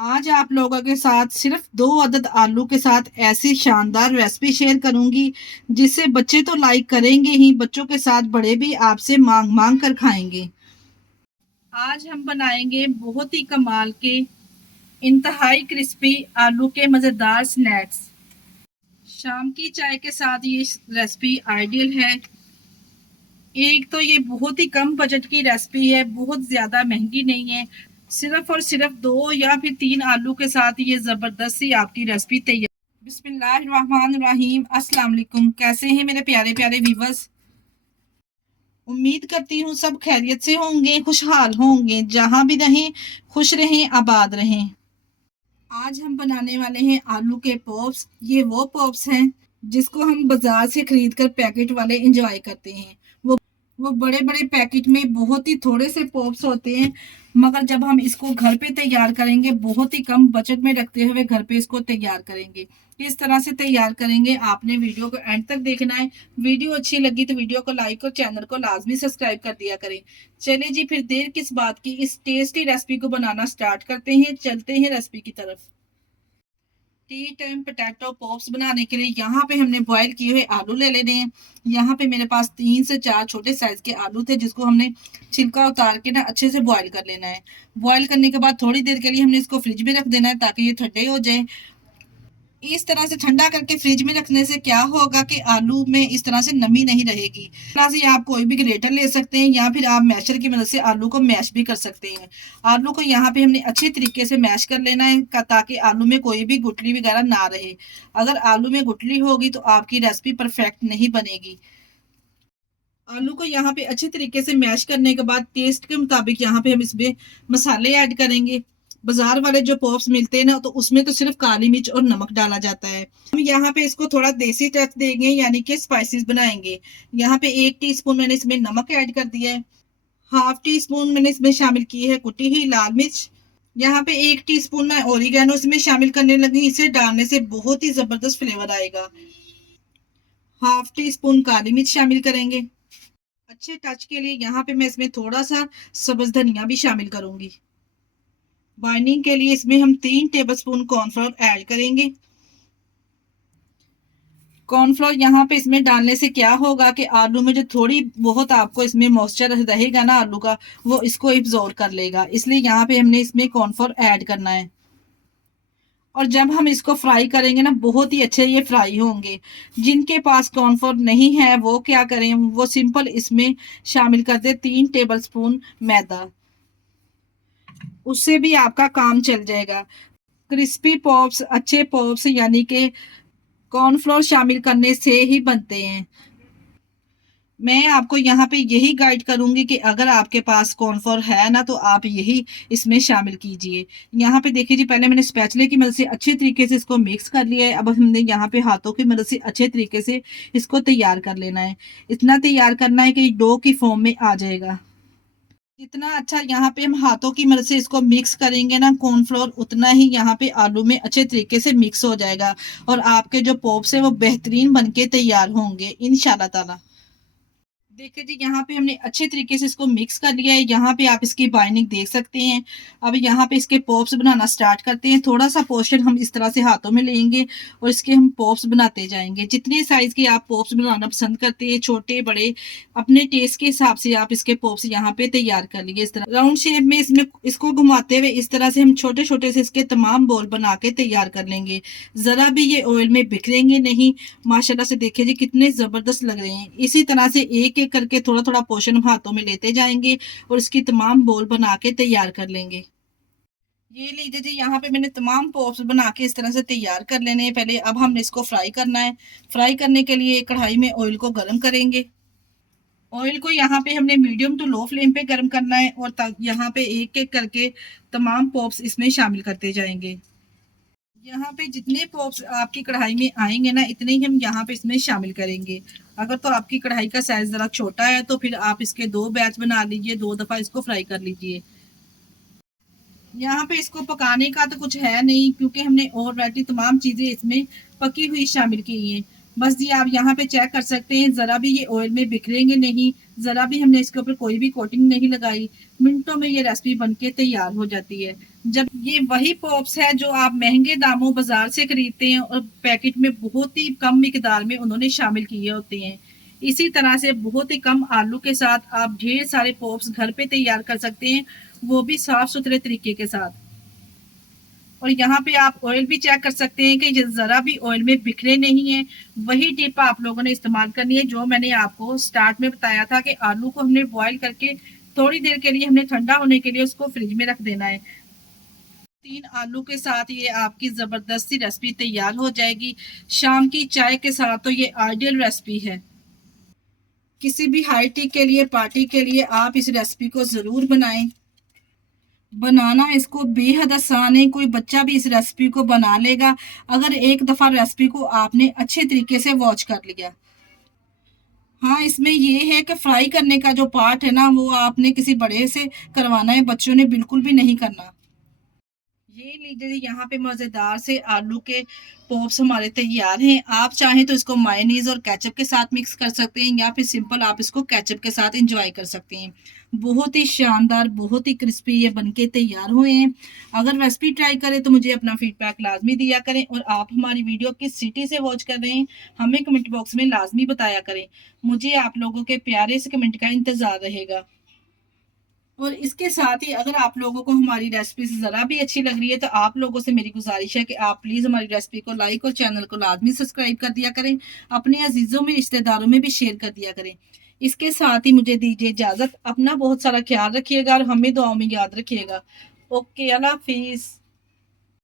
आज आप लोगों के साथ सिर्फ 2 अदद आलू के साथ ऐसी शानदार रेसिपी शेयर करूंगी जिससे बच्चे तो लाइक करेंगे ही, बच्चों के साथ बड़े भी आपसे मांग मांग कर खाएंगे। आज हम बनाएंगे बहुत ही कमाल के इंतहाई क्रिस्पी आलू के मज़ेदार स्नैक्स। शाम की चाय के साथ ये रेसिपी आइडियल है। एक तो ये बहुत ही कम बजट की रेसिपी है, बहुत ज़्यादा महंगी नहीं है। सिर्फ और सिर्फ 2 या फिर 3 आलू के साथ ये ज़बरदस्त सी आपकी रेसिपी तैयार। बिस्मिल्लाहिर्रहमानिर्रहीम। अस्सलाम वालेकुम। कैसे हैं मेरे प्यारे प्यारे व्यूवर्स? उम्मीद करती हूँ सब खैरियत से होंगे, खुशहाल होंगे। जहाँ भी रहें खुश रहें, आबाद रहें। आज हम बनाने वाले हैं आलू के पॉप्स। ये वो पॉप्स हैं जिसको हम बाजार से खरीद कर पैकेट वाले एंजॉय करते हैं। वो बड़े बड़े पैकेट में बहुत ही थोड़े से पॉप्स होते हैं, मगर जब हम इसको घर पे तैयार करेंगे, बहुत ही कम बजट में रखते हुए घर पे इसको तैयार करेंगे। किस तरह से तैयार करेंगे आपने वीडियो को एंड तक देखना है। वीडियो अच्छी लगी तो वीडियो को लाइक और चैनल को लाजमी सब्सक्राइब कर दिया करें। चलिए जी, फिर देर किस बात की, इस टेस्टी रेसिपी को बनाना स्टार्ट करते हैं। चलते हैं रेसिपी की तरफ। टी टाइम पोटैटो पॉप्स बनाने के लिए यहाँ पे हमने बॉईल किए हुए आलू ले लेने हैं। यहाँ पे मेरे पास 3 से 4 छोटे साइज के आलू थे, जिसको हमने छिलका उतार के ना अच्छे से बॉईल कर लेना है। बॉईल करने के बाद थोड़ी देर के लिए हमने इसको फ्रिज में रख देना है ताकि ये ठंडे हो जाए। इस तरह से ठंडा करके फ्रिज में रखने से क्या होगा कि आलू में इस तरह से नमी नहीं रहेगी। इस तरह से आप कोई भी ग्रेटर ले सकते हैं या फिर आप मैशर की मदद से आलू को मैश भी कर सकते हैं। आलू को यहाँ पे हमने अच्छी तरीके से मैश कर लेना है ताकि आलू में कोई भी गुठली वगैरह ना रहे। अगर आलू में गुठली होगी तो आपकी रेसिपी परफेक्ट नहीं बनेगी। आलू को यहाँ पे अच्छे तरीके से मैश करने के बाद टेस्ट के मुताबिक यहाँ पे हम इसमें मसाले ऐड करेंगे। बाजार वाले जो पॉप्स मिलते हैं ना, तो उसमें तो सिर्फ काली मिर्च और नमक डाला जाता है। हम यहाँ पे इसको थोड़ा देसी टच देंगे, यानी कि स्पाइसेस बनाएंगे। यहाँ पे 1 टीस्पून मैंने इसमें नमक ऐड कर दिया है। हाफ टी स्पून मैंने इसमें शामिल की है कुटी हुई लाल मिर्च। यहाँ पे 1 टीस्पून मैं ओरिगेनो इसमें शामिल करने लगी। इसे डालने से बहुत ही जबरदस्त फ्लेवर आएगा। हाफ टी स्पून काली मिर्च शामिल करेंगे। अच्छे टच के लिए यहाँ पे मैं इसमें थोड़ा सा सब्ज धनिया भी शामिल करूंगी। बाइंडिंग के लिए इसमें हम 3 टेबलस्पून कॉर्नफ्लोर ऐड करेंगे। कॉर्नफ्लोर यहाँ पे इसमें डालने से क्या होगा कि आलू में जो थोड़ी बहुत आपको इसमें मॉइस्चर रहेगा ना आलू का, वो इसको इब्जॉर्ब कर लेगा। इसलिए यहाँ पे हमने इसमें कॉर्नफ्लोर ऐड करना है। और जब हम इसको फ्राई करेंगे ना, बहुत ही अच्छे ये फ्राई होंगे। जिनके पास कॉर्नफ्लोर नहीं है वो क्या करें, वो सिंपल इसमें शामिल कर दे 3 टेबलस्पून मैदा। उससे भी आपका काम चल जाएगा। क्रिस्पी पॉप्स अच्छे पॉप्स यानी कि कॉर्नफ्लोर शामिल करने से ही बनते हैं। मैं आपको यहाँ पे यही गाइड करूंगी कि अगर आपके पास कॉर्नफ्लोर है ना, तो आप यही इसमें शामिल कीजिए। यहाँ पे देखिए जी, पहले मैंने स्पैचुले की मदद से अच्छे तरीके से इसको मिक्स कर लिया है। अब हमने यहाँ पे हाथों की मदद से अच्छे तरीके से इसको तैयार कर लेना है। इतना तैयार करना है कि डो की फॉर्म में आ जाएगा। जितना अच्छा यहाँ पे हम हाथों की मदद से इसको मिक्स करेंगे ना कॉर्नफ्लोर, उतना ही यहाँ पे आलू में अच्छे तरीके से मिक्स हो जाएगा और आपके जो पॉप्स है वो बेहतरीन बनके तैयार होंगे इंशाल्लाह ताला। देखिए जी, यहाँ पे हमने अच्छे तरीके से इसको मिक्स कर लिया है। यहाँ पे आप इसकी बाइंडिंग देख सकते हैं। अब यहाँ पे इसके पॉप्स बनाना स्टार्ट करते हैं। थोड़ा सा पोर्शन हम इस तरह से हाथों में लेंगे और इसके हम पॉप्स बनाते जाएंगे। जितने साइज के आप पॉप्स बनाना पसंद करते हैं, छोटे बड़े, अपने टेस्ट के हिसाब से आप इसके पॉप्स यहाँ पे तैयार कर लीजिए। इस तरह राउंड शेप में इसमें इसको घुमाते हुए इस तरह से हम छोटे छोटे से इसके तमाम बॉल बना के तैयार कर लेंगे। जरा भी ये ऑयल में बिखरेंगे नहीं। माशाल्लाह से देखिए जी, कितने जबरदस्त लग रहे हैं। इसी तरह से एक एक करके थोड़ा थोड़ा पोर्शन हम हाथों में लेते जाएंगे और इसकी तमाम बोल बना के तैयार कर लेंगे। ये लीजिए जी, यहाँ पे मैंने तमाम पॉप्स बना के इस तरह से तैयार कर लेने हैं। पहले अब हमने इसको फ्राई करना है। फ्राई करने के लिए कढ़ाई में ऑयल को गर्म करेंगे। ऑयल को यहाँ पे हमने मीडियम टू लो फ्लेम पे गर्म करना है और यहाँ पे एक एक करके तमाम पॉप्स इसमें शामिल करते जाएंगे। यहाँ पे जितने पॉप्स आपकी कढ़ाई में आएंगे ना, इतने ही हम यहाँ पे इसमें शामिल करेंगे। अगर तो आपकी कढ़ाई का साइज जरा छोटा है तो फिर आप इसके 2 बैच बना लीजिए, 2 दफा इसको फ्राई कर लीजिए। यहाँ पे इसको पकाने का तो कुछ है नहीं, क्योंकि हमने ऑलरेडी तमाम चीजें इसमें पकी हुई शामिल की हैं। बस जी, आप यहाँ पे चेक कर सकते हैं, जरा भी ये ऑयल में बिखरेंगे नहीं। जरा भी हमने इसके ऊपर कोई भी कोटिंग नहीं लगाई। मिनटों में ये रेसिपी बनके तैयार हो जाती है। जब ये वही पॉप्स है जो आप महंगे दामों बाजार से खरीदते हैं और पैकेट में बहुत ही कम मिकदार में उन्होंने शामिल किए होते हैं। इसी तरह से बहुत ही कम आलू के साथ आप ढेर सारे पॉप्स घर पे तैयार कर सकते हैं, वो भी साफ सुथरे तरीके के साथ। और यहाँ पे आप ऑयल भी चेक कर सकते हैं कि ये ज़रा भी ऑयल में बिखरे नहीं है। वही टिप आप लोगों ने इस्तेमाल करनी है जो मैंने आपको स्टार्ट में बताया था कि आलू को हमने बॉईल करके थोड़ी देर के लिए हमने ठंडा होने के लिए उसको फ्रिज में रख देना है। 3 आलू के साथ ये आपकी ज़बरदस्त सी रेसिपी तैयार हो जाएगी। शाम की चाय के साथ तो ये आइडियल रेसिपी है। किसी भी हाई टी के लिए, पार्टी के लिए आप इस रेसिपी को ज़रूर बनाएं। बनाना इसको बेहद आसान है, कोई बच्चा भी इस रेसिपी को बना लेगा अगर एक दफ़ा रेसिपी को आपने अच्छे तरीके से वॉच कर लिया। हाँ, इसमें ये है कि फ्राई करने का जो पार्ट है ना, वो आपने किसी बड़े से करवाना है, बच्चों ने बिल्कुल भी नहीं करना। ये लीजिए यहाँ पे मज़ेदार से आलू के पॉप्स हमारे तैयार हैं। आप चाहें तो इसको मायोनीज़ और केचप के साथ मिक्स कर सकते हैं या फिर सिंपल आप इसको केचप के साथ एंजॉय कर सकते हैं। बहुत ही शानदार, बहुत ही क्रिस्पी ये बनके तैयार हुए हैं। अगर रेसिपी ट्राई करें तो मुझे अपना फीडबैक लाज़मी दिया करें और आप हमारी वीडियो किस सिटी से वॉच कर रहे हैं, हमें कमेंट बॉक्स में लाज़मी बताया करें। मुझे आप लोगों के प्यारे से कमेंट का इंतज़ार रहेगा। और इसके साथ ही अगर आप लोगों को हमारी रेसिपी ज़रा भी अच्छी लग रही है तो आप लोगों से मेरी गुजारिश है कि आप प्लीज़ हमारी रेसिपी को लाइक और चैनल को लाजमी सब्सक्राइब कर दिया करें, अपने अजीज़ों में रिश्तेदारों में भी शेयर कर दिया करें। इसके साथ ही मुझे दीजिए इजाज़त, अपना बहुत सारा ख्याल रखिएगा और हमें दुआओं में याद रखिएगा। ओके, अल्लाह हाफिज़।